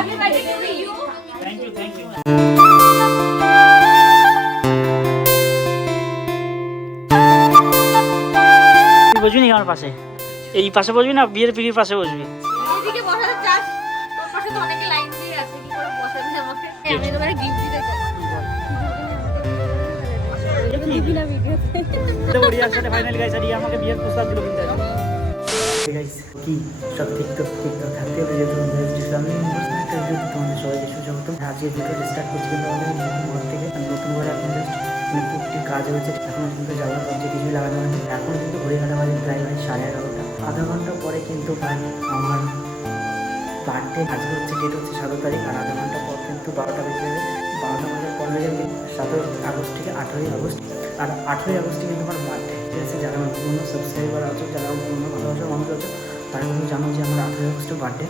Happy birthday to you. Thank you, thank you. বসবি নাকি আমার পাশে? এই পাশে বসবি না বিয়ের পিড়ির পাশে বসবি? এদিকে বসাতে চাস? তোর পাশে তো অনেকে লাইন দিয়ে আছে, কি করে বসাবি আমাকে? আমি তোমারে গিফট দিতে চাই। দিবিনা ভিডিওতে। তো ওরিয়ার সাথে ফাইনালি গাইস আর আমাকে বিয়ের প্রস্তাব দিল কিন্তু গাইস কি সব টিকটক থাকতে হবে যে তোমাদের আমি তোমাদের সবাইকে সুস্বাগতম। আজকে ভিডিওটা স্টার্ট করছি কিন্তু আমাদের নতুন ঘর থেকে নতুন ঘরে আপনাদের প্রতিটি কাজ হয়েছে এখন কিন্তু যাওয়ার পর যে কিছু লাগানো হয়েছে এখন কিন্তু ঘুরে গেলে বাজে প্রায় 11:30। আধা ঘন্টা পরে কিন্তু ভাই আমার বার্থডে আজকে হচ্ছে ডেট হচ্ছে 17 তারিখ আর আধা ঘন্টা পর কিন্তু 12টা বেজে যাবে। 12টা বাজার পর হয়ে যাবে 17 আগস্ট থেকে 18 আগস্ট আর 18 আগস্টে কিন্তু আমার বার্থডে। ঠিক আছে, যারা আমার পুরোনো সাবস্ক্রাইবার আছে যারা পুরোনো ভালোবাসার মানুষ আছে তারা কিন্তু জানো যে আমার 18 আগস্টে বার্থডে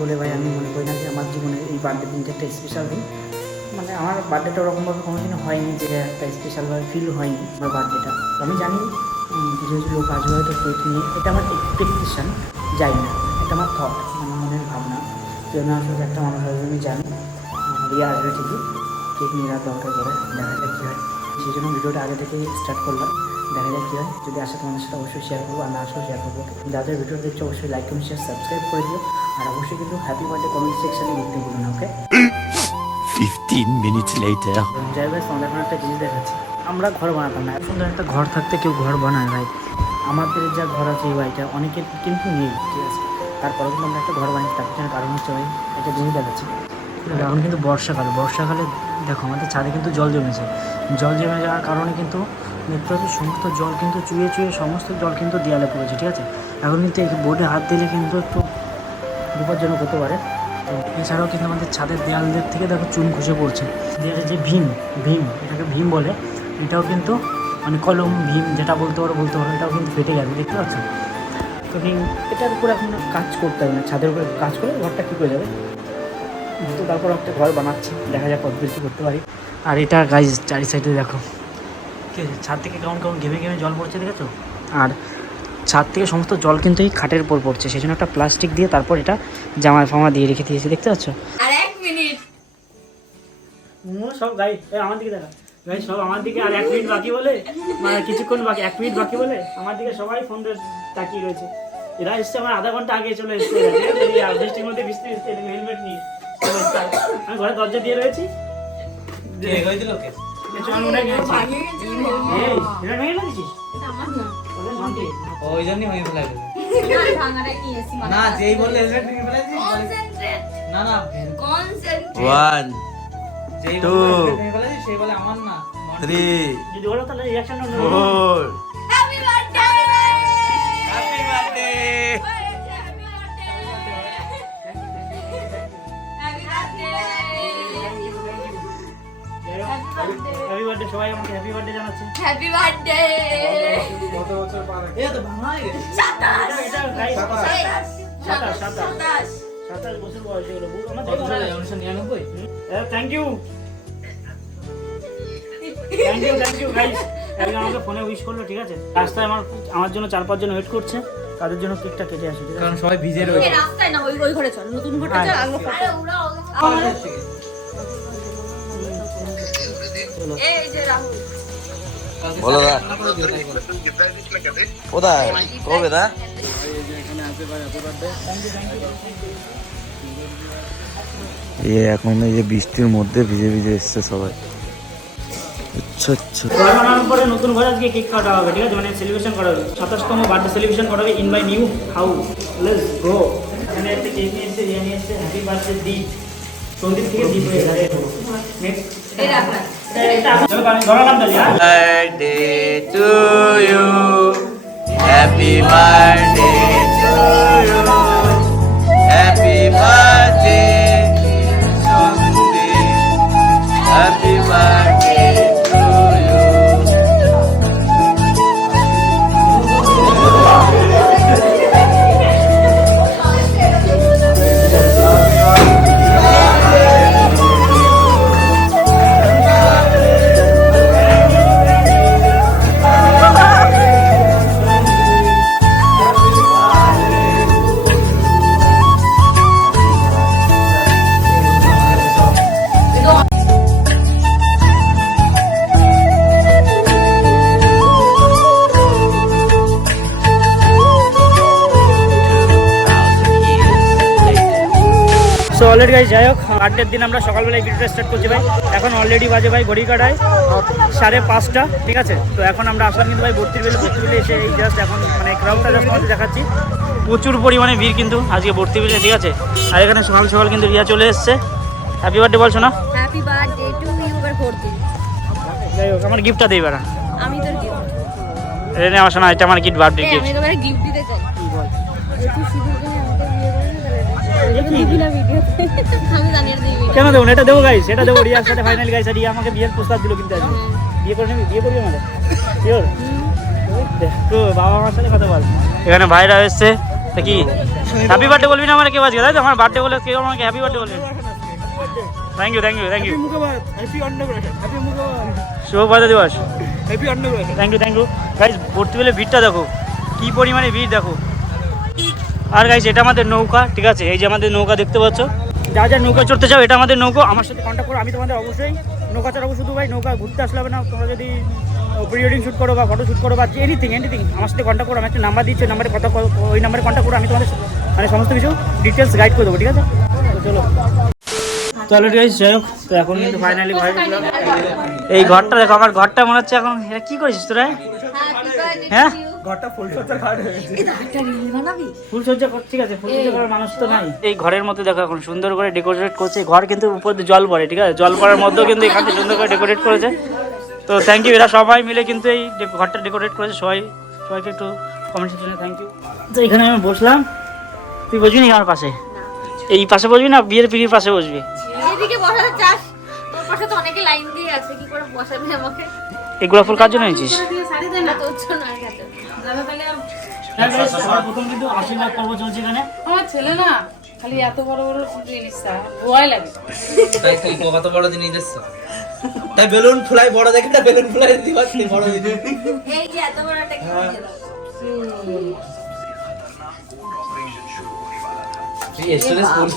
বলে ভাই আমি মনে করি না যে আমার জীবনে এই বার্থডে দিনটা একটা স্পেশাল দিন। মানে আমার বার্থডেটা ওরকমভাবে কোনোদিনও হয়নি যে একটা স্পেশালভাবে ফিল হয়নি আমার বার্থডেটা। আমি জানি কিছু কিছু লোক আসবে হয়তো কেক নিয়ে, এটা আমার এক্সপেকটেশন, যাই না, এটা আমার থট, মানে মনের ভাবনা যে না আসলে একটা মানুষ আসবে আমি জানি রিয়া আসবে ঠিকই, কেক নিয়ে রাত দরকার করে দেখা যাক কী হয়। সেই জন্য ভিডিওটা আগে থেকেই স্টার্ট করলাম, দেখা যাক কী হয়। যদি আসে তোমাদের সাথে অবশ্যই শেয়ার করবো আর না আসলেও শেয়ার করবো। যাদের ভিডিও দেখছো অবশ্যই লাইক কমেন্ট শেয়ার সাবস্ক্রাইব করে দিও আর অবশ্যই কিন্তু হ্যাপি বার্থডে কমেন্ট সেকশানে লিখতে ভুলো না, ওকে? 15 minutes later. যাই ভাই তোমাদের এখন একটা জিনিস দেখাচ্ছি। আমরা ঘর বানাতাম না, সুন্দর একটা ঘর থাকতে কেউ ঘর বানায় ভাই। আমাদের যা ঘর আছে এই বাড়িটা অনেকের কিন্তু নেই, ঠিক আছে, তারপরে কিন্তু আমরা একটা ঘর বানিয়েছি। তার পিছনে কারণ হচ্ছে ভাই একটা জিনিস দেখাচ্ছি। এখন কিন্তু বর্ষাকালে দেখো আমাদের ছাদে কিন্তু জল জমেছে। জল জমে যাওয়ার কারণে কিন্তু দেখতে পাচ্ছি সমস্ত জল কিন্তু চুয়ে সমস্ত জল কিন্তু দেয়ালে পড়েছে, ঠিক আছে। এখন কিন্তু এই বোর্ডে হাত দিলে কিন্তু একটু বিপজ্জনক হতে পারে। এছাড়াও কিন্তু আমাদের ছাদের দেয়ালদের থেকে দেখো চুন খসে পড়ছে। দেয়ালে যে ভীম এটাকে ভীম বলে, এটাও কিন্তু মানে কলম ভীম যেটা বলতে পারো এটাও কিন্তু ফেটে যাবে, দেখতে পাচ্ছ তো। এটার উপরে এখন কাজ করতে হবে না, ছাদের উপরে কাজ করে ঘরটা কী করে যাবে। তো তারপর একটা ঘর বানাচ্ছি, দেখা যাক কতদূর কী করতে পারি। আর এটা গাইজ চারি সাইডে দেখো ঠিক আছে, ছাদ থেকে কেমন ঘেমে জল পড়ছে দেখেছো। আর ছাদ থেকে সমস্ত জল কিন্তু এই খাটের উপর পড়ছে, সেই জন্য একটা প্লাস্টিক দিয়ে তারপর এটা জামা ফামা দিয়ে রেখে দিয়েছি, দেখতে পাচ্ছ। আর 1 মিনিট সব গাই আমার দিকে দেখা গাই সব আমার দিকে, আর 1 মিনিট বাকি বলে মানে কিছুক্ষণ বাকি 1 মিনিট বাকি বলে আমার দিকে সবাই ফোন তাকিয়ে রয়েছে। এরা এসছে আমার আধা ঘন্টা আগে চলে এসছে, বৃষ্টির মধ্যে হেলমেট নিয়ে আমি ঘরে দরজা দিয়ে রয়েছি। ওই জন্যই হয়ে ফেলা না, যেই বললে হেলমেট ভেঙে ফেলেছি না না 1, যেই 2, বললে ভেঙে ফেলেছি সেই বলে আমার না 3, যদি ওরা তাহলে reaction 4. Happy birthday Happy birthday! Happy birthday, সবাই আমাকে হ্যাপি বার্থডে জানাচ্ছে। হ্যাপি বার্থডে কত বছর পর এ তো ভাঙা হয়ে গেছে। 27 বছর বয়স হলো আমার কত সালে 1999? Thank you guys. একজন আমাকে ফোনে উইশ করলো, ঠিক আছে, রাস্তায় আমার জন্য 4-5 জন ওয়েট করছে, তাদের জন্য কেকটা কেটে আসি, ঠিক আছে? কারণ সবাই ভিজে রয়েছে। রাস্তায় না, ওই ঘরে চল, নতুন ঘরটা চল, আগে ফটো এই যে রাহুল বলো দা কোথায় কবে দা এখন এই যে বৃষ্টির মধ্যে ভিজে এসছে সবাই। আচ্ছা ঘর বানানোর পরে নতুন ঘরে আজকে কেক কাটা হবে, ঠিক আছে, মানে সেলিব্রেশন করা হবে, 27তম বার্থডে সেলিব্রেশন করা হবে in my new house. Let's go. এখানে একটা কেক নিয়ে এসেছে, রিয়া নিয়ে এসেছে, হ্যাপি বার্থডে দীপ, সন্দীপ থেকে দীপ হয়ে গেছে। নেক্সট এই রাখা এটা আমি ধরালাম তাহলে। birthday to you, happy birthday to you, happy birthday Sandeep, happy birthday to you. So already guys যাই হোক, বার্থডের দিন আমরা সকালবেলায় ভিডিওটা স্টার্ট করছি ভাই। এখন অলরেডি বাজে ভাই ঘড়ি কাটায় 5:30, ঠিক আছে। তো এখন আমরা আসলাম কিন্তু ভাই ভর্তির বেলে এসে এই জাস্ট এখন মানে ক্রাউডটা জাস্ট আমাদের দেখাচ্ছি। প্রচুর পরিমাণে ভিড় কিন্তু আজকে ভর্তি বেলে, ঠিক আছে। আর এখানে সকাল সকাল কিন্তু রিয়া চলে এসছে। হ্যাপি বার্থডে বলছো না? হ্যাপি বার্থডে টু ইউ এর ভর্তি। যাই হোক, আমার গিফটটা দেই বেড়া। আমি তোর গিফট এটা আমার শোনা, এটা আমার গিফট, বার্থডে গিফট। আমি তোমার গিফট দিতে চাই। কি বল? তুই শুধু করে আমাকে বিয়ে করে না তাহলে দিবি না ভিডিওতে। আমি জানি আর দিবি না। কেন দেবো না? এটা দেবো গাইস, এটা দেবো। রিয়ার সাথে ফাইনাল গাইস। রিয়া আমাকে বিয়ের প্রস্তাব দিল কিন্তু আজকে। বিয়ে করে নেবি? বিয়ে করবি আমাদের? শিওর? তো বাবা মার সাথে কথা বল। এখানে ভাইরা এসছে, কি হ্যাপি বার্থডে বলবি না আমার কেউ আজকে? তাই তো, আমার বার্থডে বলে কেউ আমাকে হ্যাপি বার্থডে বলবি? Thank you thank you thank you. শুভ বার্থডে দিবস। Thank you guys. ভর্তি বেলে ভিড়টা দেখো, কি পরিমাণে ভিড় দেখো। আর গাইস এটা আমাদের নৌকা, ঠিক আছে। এই যে আমাদের নৌকা দেখতে পাচ্ছ। যা যা নৌকা চড়তে চাও, এটা আমাদের নৌকা। আমার সাথে কন্ট্যাক্ট করো, আমি তোমাদের অবশ্যই নৌকা চড়াবো। শুধু ভাই নৌকা ঘুরতে আসলে হবে না, তোমরা যদি প্রি ওয়েডিং শ্যুট করো বা ফটো শ্যুট করো বা এনিথিং আমার সাথে কন্ট্যাক্ট করো। আমি একটা নাম্বার দিচ্ছি, নাম্বারে কথা, ওই নাম্বারে কন্ট্যাক্ট করো। আমি তোমাদের মানে সমস্ত কিছু ডিটেলস গাইড করে দেবো, ঠিক আছে। তো চলো ঠিক আছে, যাই হোক। তো এখন কিন্তু ফাইনালি ভাই এই ঘরটা দেখো, আমার ঘরটা মনে হচ্ছে এখন। এটা কি করেছিস তোরা? হ্যাঁ, ঘরটা ফুলসজ্জা ঘর হয়েছে। এটা রিল বানাবি? ফুলসজ্জা কর, ঠিক আছে। ফুলসজ্জা করার মানুষ তো নাই। এই ঘরের মধ্যে দেখো এখন সুন্দর করে ডেকোরেট করছে। ঘর কিন্তু উপর দিয়ে জল পড়ে, ঠিক আছে। জল পড়ার মধ্যেও কিন্তু এখানে সুন্দর করে ডেকোরেট করেছে। তো থ্যাংক ইউ, এরা সবাই মিলে কিন্তু এই ঘরটা ডেকোরেট করেছে। সবাইকে একটু কমেন্ট সেকশনে থ্যাংক ইউ। তো এখানে আমি বসলাম, তুই বসবি না আমার পাশে? এই পাশে বসবি না বিয়ের পিড়ির পাশে বসবি? এদিকে বসাতে চাস? তোর পাশে তো অনেকে লাইন দিয়ে আছে, কি করে বসাবি আমাকে? এগুলো ফুল কার জন্য এনেছিস? শাড়ি দে না, তোর জন্য আর কাছে দাদা। তাহলে প্রথম কিন্তু আশীর্বাদ পর্ব চলছে এখানে। আমার ছেলে না খালি এত বড় বড় জিনিস ভয় লাগে। তাই তুই কত বড় জিনিস দিচ্ছ? তাই বেলুন ফুলাই বড় দেখে না, বেলুন ফুলাই দিবাস বড় জিনিস। এই যে এত বড় একটা কি দিয়ে দাও। এই এসএস ফুল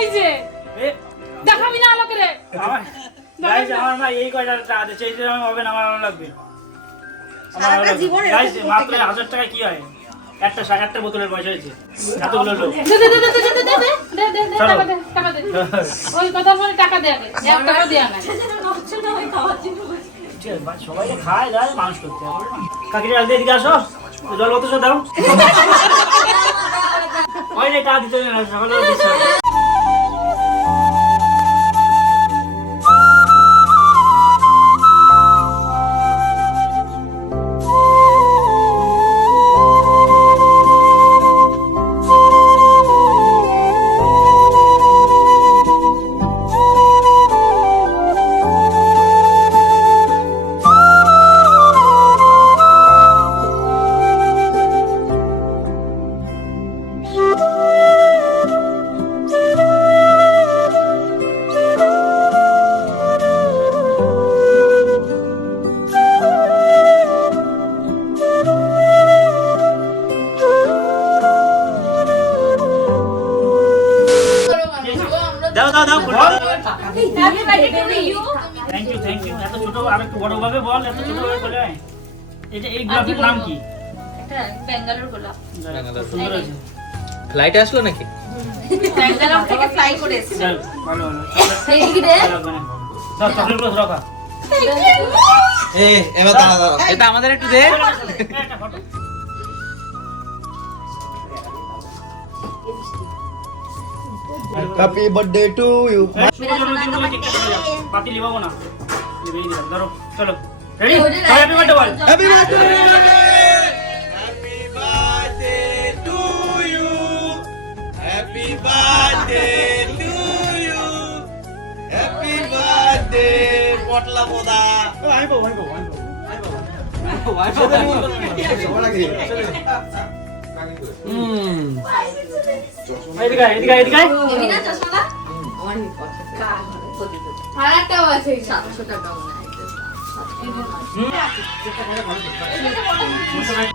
এই যে দেখাবি না আমাকে রে। আমার ভাই এই কয়টা আছে, সেই আমি হবে না, আমার ভালো লাগবে। আমার ভালো লাগবে জীবনে গাইস। মাত্র 1000 টাকা কি হয়? একটা 7-8টা বোতলের পয়সা হয়েছে, এতগুলো লোক। টাকা দে। ওই কথা বলে টাকা দে আগে। 1 টাকা দে আগে। ঠিক আছে, সবাই খায় যায়, মানুষ করতে হবে। কাকিরা এদিকে আসো, জল বোতল দাও। ওই রে টাকা দিতে না, সকালে দিচ্ছে। দাও দাও দাও। Happy birthday to you. Thank you. এত ছোট আর একটু বড় ভাবে বল, এত ছোট ভাবে বলে। এটা এই গোলাপের নাম কি? এটা ব্যাঙ্গালোর গোলাপ। সুন্দর আছে। ফ্লাইটে আসলো নাকি? ব্যাঙ্গালোর থেকে ফ্লাই করে এসেছে। যাও, ভালো ভালো। এইদিকে দে। দাও চকলেট রাখা। এই এবার দাঁড়া। এটা আমাদের একটু দে। একটা photo. Happy birthday to you. বাতি লিবাবো না, লিবেই দিলাম। ধরো, চলো রেডি। হ্যাপি বার্থডে বল। Happy birthday. Happy birthday to you. Happy birthday Potla পোদা। আমি পাবো। এদিকে দিবি না চশমাটা? আরেকটাও আছে 700 টাকা মনে হয়।